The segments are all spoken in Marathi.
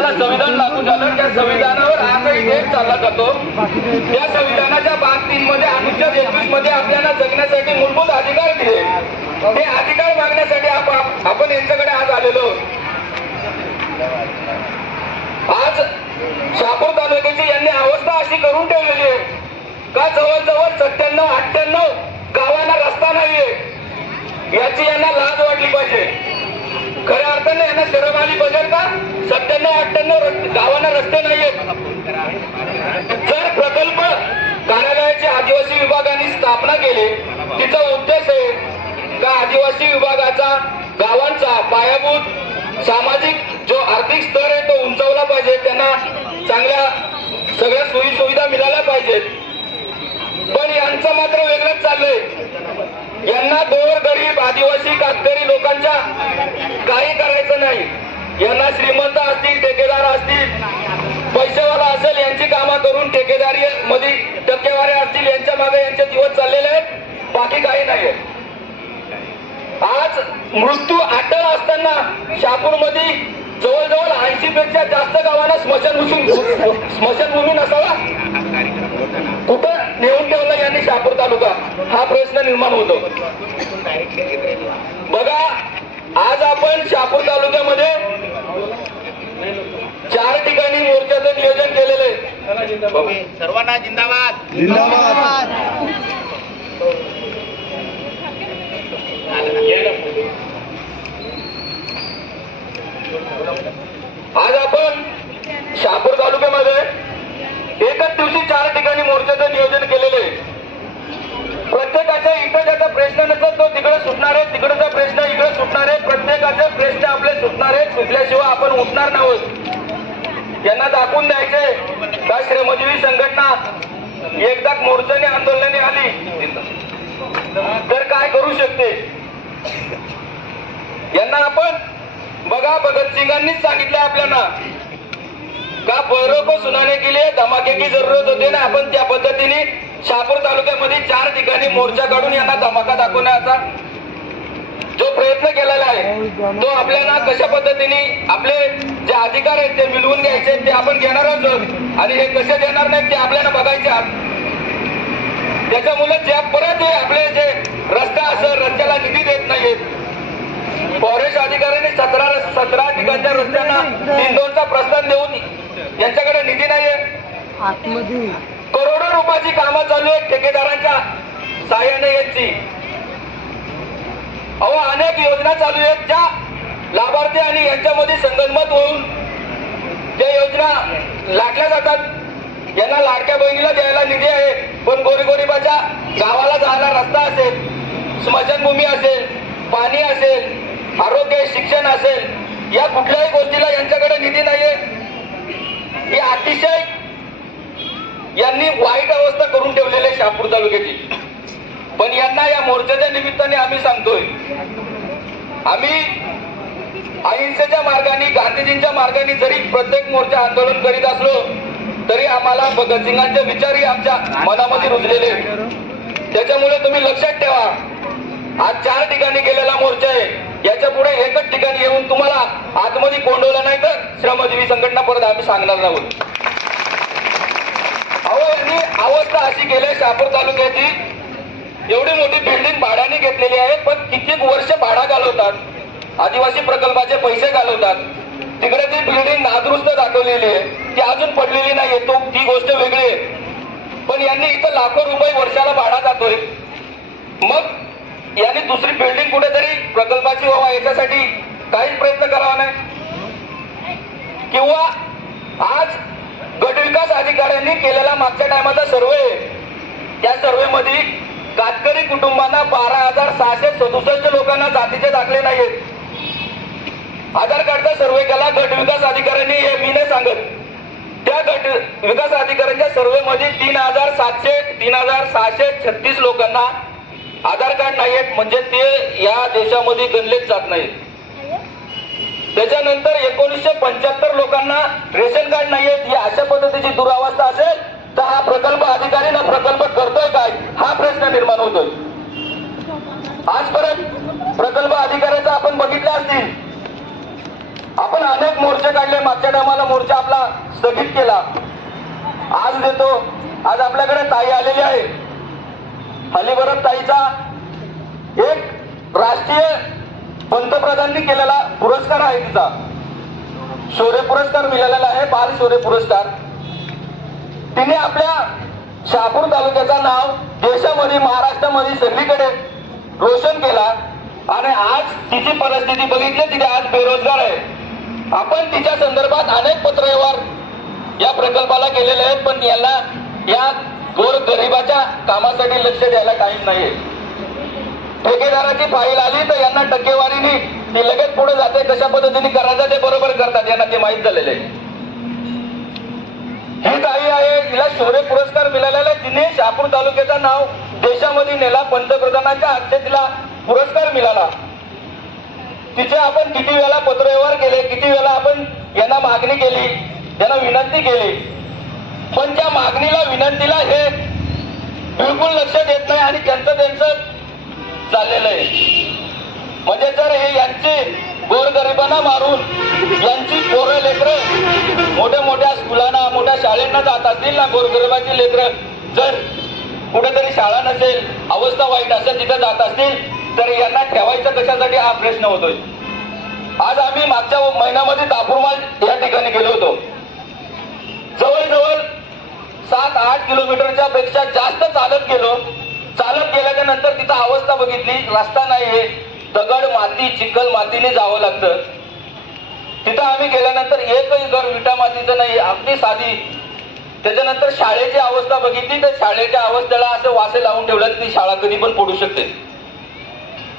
देशाला संविधान लागू झालं, त्या संविधानावर आजही देश चालला जातो. त्या संविधानाच्या भाग 3 मध्ये अनुच्छेद 21 मध्ये आपल्याला जगण्यासाठी मूलभूत अधिकार दिले. ते अधिकार मागण्यासाठी आपण यांच्याकडे आज आलेलो. आज शहापूर तालुक्याची यांनी अवस्था अशी करून ठेवलेली आहे का जवळजवळ 97-98 गावांना रस्ता नाहीये. याची यांना लाज वाटली पाहिजे. खऱ्या अर्थाने यांना शरम आली पाहिजे का 97-98 गावांना रस्ते नाहीयेत. जर प्रकल्प कार्यालयाची आदिवासी विभागाने स्थापना केली, तिचा उद्देश आहे का आदिवासी विभागाचा गावांचा पायाभूत सामाजिक जो आर्थिक स्तर आहे तो उंचावला पाहिजे, त्यांना चांगल्या सगळ्या सोयी सुविधा मिळाल्या पाहिजेत. पण यांचं मात्र वेगळंच चाललंय. यांना गोरगरीब आदिवासी कातकरी लोकांच्या काही करायचं नाही. यांना श्रीमंत असतील, ठेकेदार असतील, पैसेवाला असेल, यांची कामं करून ठेकेदारी मध्ये टक्केवारी असतील, यांच्या मागे यांचे दिवस चाललेले आहेत, बाकी काही नाही. आज मृत्यू अटळ असताना शहापूरमध्ये जवळजवळ 80 पेक्षा जास्त गावांना स्मशानभूमी नसावा. कुठं नेऊन ठेवलं यांनी शहापूर तालुका, हा प्रश्न निर्माण होतो. बघा, आज आपण शहापूर तालुक्यामध्ये 4 ठिकाणी मोर्चाचं नियोजन केलेलं आहे. सर्वांना जिंदाबाद जिंदाबाद. आज आपण शहापूर तालुक्यामध्ये एकच दिवशी 4 ठिकाणी मोर्चाचं नियोजन केलेलं आहे. प्रत्येकाच्या इथं ज्याचा प्रश्न नसतो तो तिकडे सुटणार आहे, तिकडचा प्रश्न इकडे सुटणार आहे. प्रत्येकाचे प्रश्न आपले सुटणार आहेत, सुटल्याशिवाय आपण उठणार नाहोत. यांना दाखवून द्यायचे का श्रमजीवी संघटना एकदा मोर्चाने आंदोलनाने आली तर काय करू शकते. यांना आपण बघा, भगतसिंगांनीच सांगितलं आपल्याला का पैरों को सुनाने के लिए धमाके की जरूरत होती ना. आपण त्या पद्धतीने शहापूर तालुक्यामध्ये 4 ठिकाणी मोर्चा काढून यांना धमाका दाखवण्याचा जो प्रयत्न केलेला आहे तो आपल्याला कशा पद्धतीने आपले जे अधिकार आहेत ते मिळवून घ्यायचे ते आपण घेणार आहोत. आणि हे कसे देणार नाहीत ते आपल्याला बघायचे आहेत. त्याच्यामुळे जे परत आपले जे रस्ता असेल, रस्त्याला निधी देत नाहीत. फॉरेस्ट अधिकाऱ्यांनी 17 ठिकाणच्या रस्त्यांना 3-2चा प्रस्ताव देऊन यांच्याकडे निधी नाहीये. करोडो रुपयाची कामं चालू आहेत ठेकेदारांच्या साहाय्याने यांची. अनेक योजना चालू आहेत ज्या लाभार्थी आणि यांच्यामध्ये संगनमत होऊन त्या योजना लाटल्या जातात. यांना लाडक्या बहिणीला द्यायला निधी आहे, पण गोरगरिबाच्या गावाला जायला रस्ता असेल, स्मशानभूमी असेल, पाणी असेल, आरोग्य, शिक्षण असेल, या कुठल्याही गोष्टीला यांच्याकडे निधी नाहीये. ही अतिशय यांनी वाईट अवस्था करून ठेवलेली आहे शहापूर तालुक्याची. पण यांना या मोर्चाच्या निमित्ताने आम्ही सांगतोय, आम्ही अहिंसेच्या मार्गाने, गांधीजींच्या मार्गाने जरी प्रत्येक मोर्चा आंदोलन करीत असलो तरी आम्हाला भगतसिंगांचे विचारही आमच्या मनामध्ये रुजलेले. त्याच्यामुळे तुम्ही लक्षात ठेवा, आज 4 ठिकाणी गेलेला मोर्चा आहे. याच्या पुढे एकच ठिकाणी येऊन तुम्हाला आतमध्ये कोंडवलं नाही तर श्रमजीवी संघटना परत आम्ही सांगणार नाहोत. यांनी अवस्था अशी केली शहापूर तालुक्याची. एवढी मोठी बिल्डिंग भाड्याने घेतलेली आहे, पण कित्येक वर्ष भाडा घालवतात, आदिवासी प्रकल्पाचे पैसे घालवतात. तिकडे ती बिल्डिंग नादुरुस्त दाखवलेली आहे, ती अजून पडलेली नाहीये, ती गोष्ट वेगळी आहे. पण यांनी इथं लाखो रुपये वर्षाला भाडा जातोय. मग यांनी दुसरी बिल्डिंग कुठेतरी प्रकल्पाची व्हावा याच्यासाठी काहीच प्रयत्न करावा नाही. किंवा आज गटविकास अधिकाऱ्यांनी केलेला मागच्या टायमाचा सर्वे, त्या सर्वे मध्ये कातकरी कुटुंबांना 12,667 लोकांना जातीचे दाखले नाहीत. आधार कार्डचा सर्वे केला गट विकास अधिकाऱ्यांनी, हे मी नाही सांगत. त्या गट विकास अधिकाऱ्यांच्या सर्वे मध्ये 3,636 लोकांना आधार कार्ड नाहीत, म्हणजे ते या देशामध्ये गणलेच जात नाहीत. त्याच्यानंतर 1975 लोकांना रेशन कार्ड नाहीयेत. ही अशा पद्धतीची दुरावस्था असेल तर हा प्रकल्प अधिकारी ना प्रकल्प करतोय काय, हा प्रश्न निर्माण होतोय. आजपर्यंत प्रकल्प अधिकाऱ्याचा आपण बघितलं असतील, आपण अनेक अनेक मोर्चे काढले. मागच्या टायमाला मोर्चा आपला स्थगित केला. आज देतो. आज आपल्याकडे ताई आलेली आहे. हलीभरत ताईचा एक राष्ट्रीय पंतप्रधानांनी केलेला पुरस्कार आहे. तिचा शौर्य पुरस्कार मिळालेला आहे, बाल शौर्य पुरस्कार. तिने आपल्या शहापूर तालुक्याचं नाव देशामध्ये, महाराष्ट्रामध्ये सगळीकडे रोशन केला. आणि आज तिची परिस्थिती बघितली, तिने आज बेरोजगार आहे. आपण तिच्या संदर्भात अनेक पत्रव्यवहार या प्रकल्पाला केलेले आहेत, पण याला या गोर गरिबाच्या कामासाठी लक्ष द्यायला टाइम नाहीये. ठेकेदाराची फाईल आली तर यांना टक्केवारीने ती लगेच पुढे जाते. कशा पद्धतीने करायचं ते बरोबर करतात, यांना ते माहीत झालेले. ही ताई आहे, तिला शौर्य पुरस्कार मिळालेला आहे. तिने शहापूर तालुक्याचं नाव देशामध्ये नेला. पंतप्रधानांच्या हस्ते तिला पुरस्कार मिळाला. तिचे आपण किती वेळा पत्रव्यवहार केले, किती वेळा आपण यांना मागणी केली, यांना विनंती केली, पण त्या मागणीला, विनंतीला हे बिलकुल लक्ष देत नाही आणि त्यांचं चाललेलं आहे. म्हणजे जर हे यांचे गोरगरिबांना मारून यांची पोरं लेकरं मोठ्या मोठ्या स्कूलांना, मोठ्या शाळांना जात असतील ना, गोरगरिबाची लेकरं जर कुठेतरी शाळा नसेल, अवस्था वाईट असेल, तिथे जात असतील तर यांना ठेवायचं कशासाठी हा प्रश्न होतोय. आज आम्ही मागच्या महिन्यामध्ये दापूरमाल या ठिकाणी गेलो होतो. जवळजवळ 7-8 किलोमीटरच्या पेक्षा जास्त चालत गेलो. चालत गेल्याच्या नंतर तिथं अवस्था बघितली, रस्ता नाहीये, दगड, माती, चिखल मातीने जावं लागतं. तिथं आम्ही गेल्यानंतर एकही घर विटा मातीचं नाही, अगदी साधी. त्याच्यानंतर शाळेची अवस्था बघितली तर शाळेच्या अवस्थेला असं वासे लावून ठेवलं की ती शाळा कधी पण पडू शकते.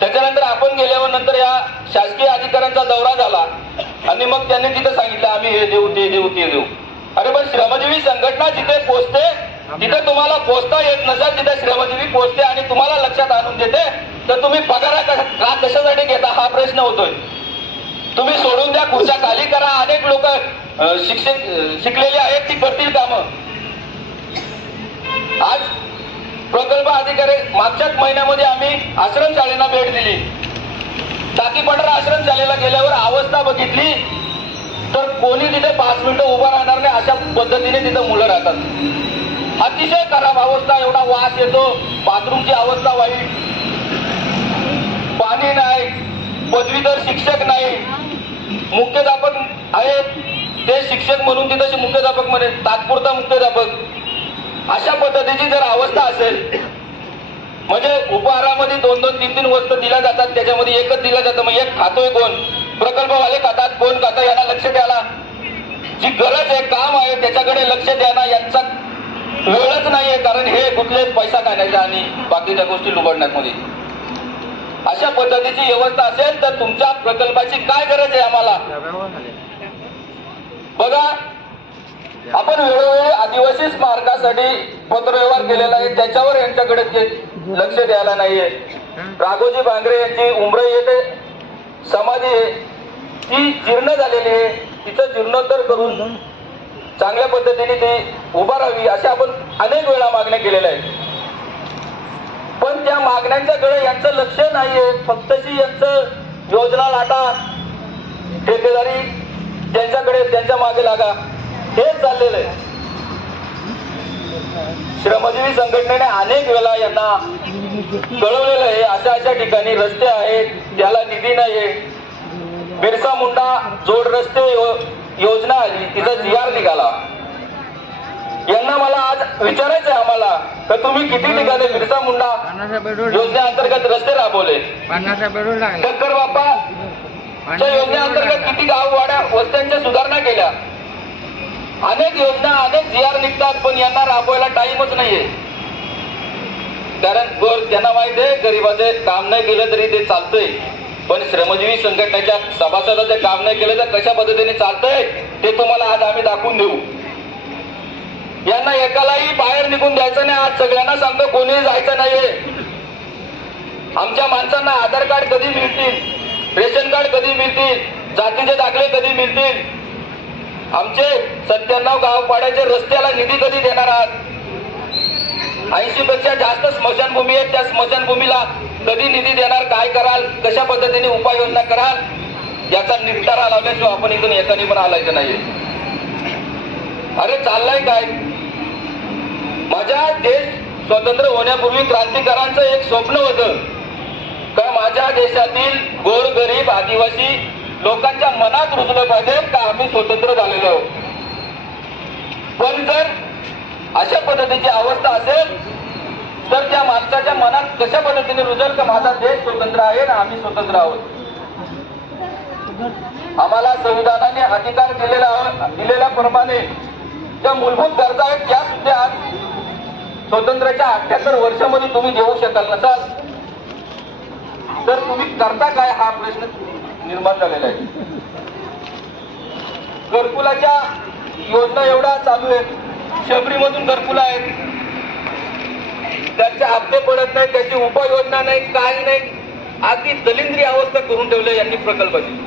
त्याच्यानंतर आपण गेल्यावर नंतर या शासकीय अधिकाऱ्यांचा दौरा झाला आणि मग त्यांनी तिथे सांगितलं आम्ही हे देऊ, ते देऊ, ते देऊ. अरे पण श्रमजीवी संघटना जिथे पोहोचते, तिथे तुम्हाला पोहोचता येत नसेल, तिथे श्रमजीवी पोहोचते आणि तुम्हाला लक्षात आणून देते, तर तुम्ही पगार कशासाठी घेता हा प्रश्न होतोय. तुम्ही सोडून द्या, खुर्च्या खाली करा. अनेक लोक शिकलेले आहेत, ती करतील कामं. आज प्रकल्प अधिकारी, मागच्याच महिन्यामध्ये आम्ही आश्रमशाळेला भेट दिली. टाकी पंढरा आश्रमशाळेला गेल्यावर अवस्था बघितली तर कोणी तिथे 5 मिनिटं उभा राहणार नाही, अशा पद्धतीने तिथे मुलं राहतात. अतिशय खराब अवस्था, एवढा वास येतो, बाथरूमची अवस्था वाईट, पाणी नाही, पदवीधर शिक्षक नाही, मुख्याध्यापक आहेत ते शिक्षक म्हणून तिथे मुख्याध्यापक म्हणे, तात्पुरता मुख्याध्यापक. अशा पद्धतीची जर अवस्था असेल, म्हणजे उपहारामध्ये 2-2, 3-3 वस्तू दिल्या जातात, त्याच्यामध्ये एकच दिलं जातं. मग एक खातोय कोण? प्रकल्पवाले खातात, कोण खातं याला लक्ष द्यायला. जी गरज आहे, काम आहे, त्याच्याकडे लक्ष द्यायला यांचा वेळच नाहीये, कारण हे कुठले पैसा काढण्याच्या आणि बाकीच्या गोष्टी लुबाडण्यामध्ये. अशा पद्धतीची व्यवस्था असेल तर तुमच्या प्रकल्पाची काय गरज आहे आम्हाला बघा. आपण वेळोवेळी आदिवासी स्मारकासाठी पत्रव्यवहार केलेला आहे, त्याच्यावर यांच्याकडे लक्ष द्यायला नाहीये. राघोजी भांगरे यांची उमरई येथे समाधी आहे, ती जीर्ण झालेली आहे, तिचं जीर्णोद्धार करून चांगल्या पद्धतीने ती उभा राहावी अशा आपण अनेक वेळा मागण्या केलेल्या आहेत. पण त्या मागण्यांच्याकडे यांचं लक्ष नाहीये. फक्तशी यांचं योजना लाटा, ठेकेदारी, त्यांच्याकडे, त्यांच्या मागे लागा, हेच चाललेलं आहे. श्रमजीवी संघटनेने अनेक वेळा यांना कळवलेलं आहे, अशा अशा ठिकाणी रस्ते आहेत, त्याला निधी नाहीये. बिरसा मुंडा जोड रस्ते योजना आली, तिचा GR निघाला. यांना मला आज विचारायचं आहे आम्हाला तर तुम्ही किती ठिकाणी बिरसा मुंडा योजनेअंतर्गत रस्ते राबवले, शंकर बाप्पाच्या योजनेअंतर्गत किती गाव, वाड्या, वस्त्यांच्या सुधारणा केल्या. अनेक योजना, अनेक GR निघतात, पण यांना राबवायला टाइमच नाहीये. कारण त्यांना माहित आहे गरीबाचे काम नाही केलं तरी ते चालतंय, पण श्रमजीवी संघटनेच्या सभासदाचे काम नाही केलं तर कशा पद्धतीने चालतंय ते तुम्हाला आज आम्ही दाखवून देऊ. यांना एकालाही बाहेर निघून द्यायचं नाही. आज सगळ्यांना सांगतो कोणीही जायचं नाहीये. आमच्या माणसांना आधार कार्ड कधी मिळतील, रेशन कार्ड कधी मिळतील, जातीचे दाखले कधी मिळतील, आमचे 97 गावपाड्याचे रस्त्याला निधी कधी देणार आहात, 80 पेक्षा जास्त स्मशानभूमी आहेत, त्या स्मशानभूमीला कधी निधी देणार, काय कराल, कशा पद्धतीने उपाययोजना कराल, याचा निपटारा लावल्याशिवाय आपण इथून एकाने पण आलायचं नाहीये. अरे चाललाय काय? माझ्या देश स्वतंत्र होण्यापूर्वी क्रांतिकारांचं एक स्वप्न होतं का माझ्या देशातील गोरगरीब आदिवासी लोकांच्या मनात रुजलं पाहिजे का आम्ही स्वतंत्र झालेलो आहोत. पण जर अशा पद्धतीची अवस्था असेल तर त्या माणसाच्या मनात कशा पद्धतीने रुजेल का माझा देश स्वतंत्र आहे ना आम्ही स्वतंत्र आहोत. आम्हाला संविधानाने अधिकार दिलेल्या प्रमाणे ज्या मूलभूत गरजा आहेत त्या सुद्धा आज स्वातंत्र्याच्या 78 वर्षामध्ये तुम्ही देऊ शकाल नसाल तर तुम्ही करता काय हा प्रश्न निर्माण झालेला आहे. घरकुलाच्या योजना एवढ्या चालू आहेत, शबरीमधून घरकुल आहेत, त्यांचे हप्ते पडत नाही, त्याची उपाययोजना नाही, काही नाही. अगदी दलिंद्री अवस्था करून ठेवली यांनी प्रकल्पाची.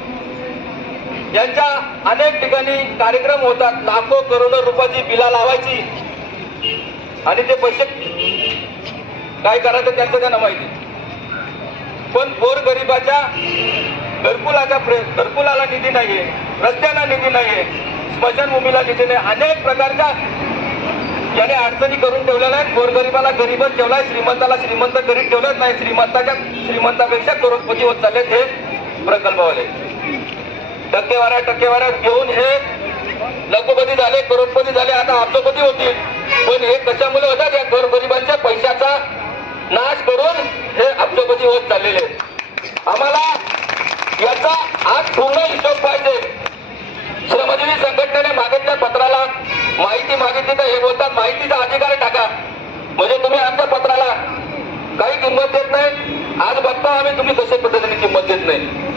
यांच्या अनेक ठिकाणी कार्यक्रम होतात, लाखो करोडो रुपयाची बिला लावायची आणि ते पैसे काय करायचं त्यांचं त्यांना माहिती. पण गोरगरिबाच्या घरकुलाला निधी नाहीये, रस्त्यांना निधी नाहीये, स्मशानभूमीला निधी नाही. अनेक प्रकारच्या याने अडचणी करून ठेवलेल्या आहेत. गोरगरिबाला गरीबच ठेवलाय, श्रीमंताला श्रीमंत करीत ठेवलंच नाही. श्रीमंतापेक्षा करोडपती होत चाललेत हे प्रकल्पवाले. टक्केवाऱ्या घेऊन हे लखोपती झाले, करोडपती झाले, आता अब्जोपती होतील. पण हे कशामुळे होतात? या गोरगरिबांच्या पैशाचा नाश करून हे अब्जोपती होत चाललेले. आम्हाला याचा आज पूर्ण हिशोब पाहिजे. श्रमजीवी संघटनेने मागितल्या पत्राला माहिती मागितली तर हे बोलतात माहितीचा अधिकार टाका. म्हणजे तुम्ही आमच्या पत्राला काही किंमत देत नाही. आज बघतो आम्ही तुम्ही कशा पद्धतीने किंमत देत नाही.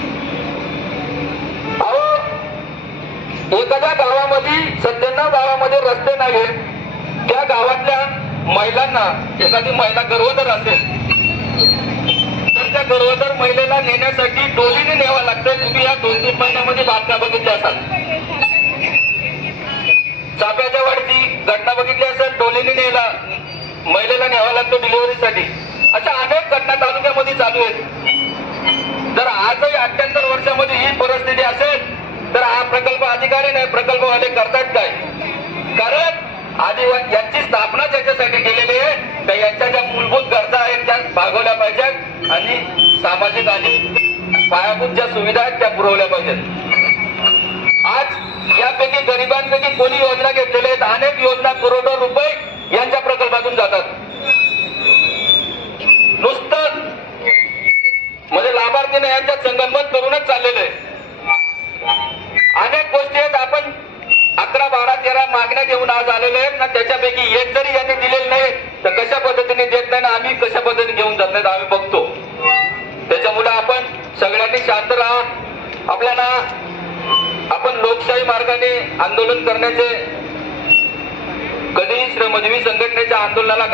अहो, एखाद्या गावामध्ये 97 गावामध्ये रस्ते नाही, त्या गावातल्या महिलांना एखादी महिला गर्भोदर असेल तर त्या गर्भोदर महिलेला नेण्यासाठी डोलीने न्यावं लागतं. तुम्ही या 2-3 महिन्यामध्ये बातम्या बघितल्या असाल. चाफ्याच्या वाडीची घटना बघितली असेल, डोलीने न्यायला महिलेला न्यावं लागतं डिलिव्हरीसाठी. अशा अनेक घटना तालुक्यामध्ये चालू आहेत. जर आजही 78 वर्षामध्ये ही परिस्थिती असेल तर हा प्रकल्प अधिकारी नाही, प्रकल्पवाले करतात काय? कारण यांची स्थापना त्याच्यासाठी केलेली आहे तर यांच्या ज्या मूलभूत गरजा आहेत त्या भागवल्या पाहिजेत आणि सामाजिक आणि पायाभूत ज्या सुविधा आहेत त्या पुरवल्या पाहिजेत. आज यापैकी गरिबांपैकी कोणी योजना घेतलेल्या आहेत? अनेक योजना करोडो रुपये यांच्या प्रकल्पातून जातात. नुसतं म्हणजे लाभार्थीने यांच्या संगनमत करूनच चाललेलं आहे. अनेक गोष्टी आहेत. आपण 11, 12, 13 मागण्या घेऊन आज आलेले आहेत ना, त्याच्यापैकी एक जरी यांनी दिलेली नाही तर कशा पद्धतीने देत नाही ना आम्ही कशा पद्धतीने घेऊन जात नाही आम्ही बघतो. त्याच्यामुळे आपण सगळ्यांनी शांत राहा. आपल्याला आपण लोकशाही मार्गाने आंदोलन करण्याचे कधी श्रमजीवी संघटनेच्या आंदोलनाला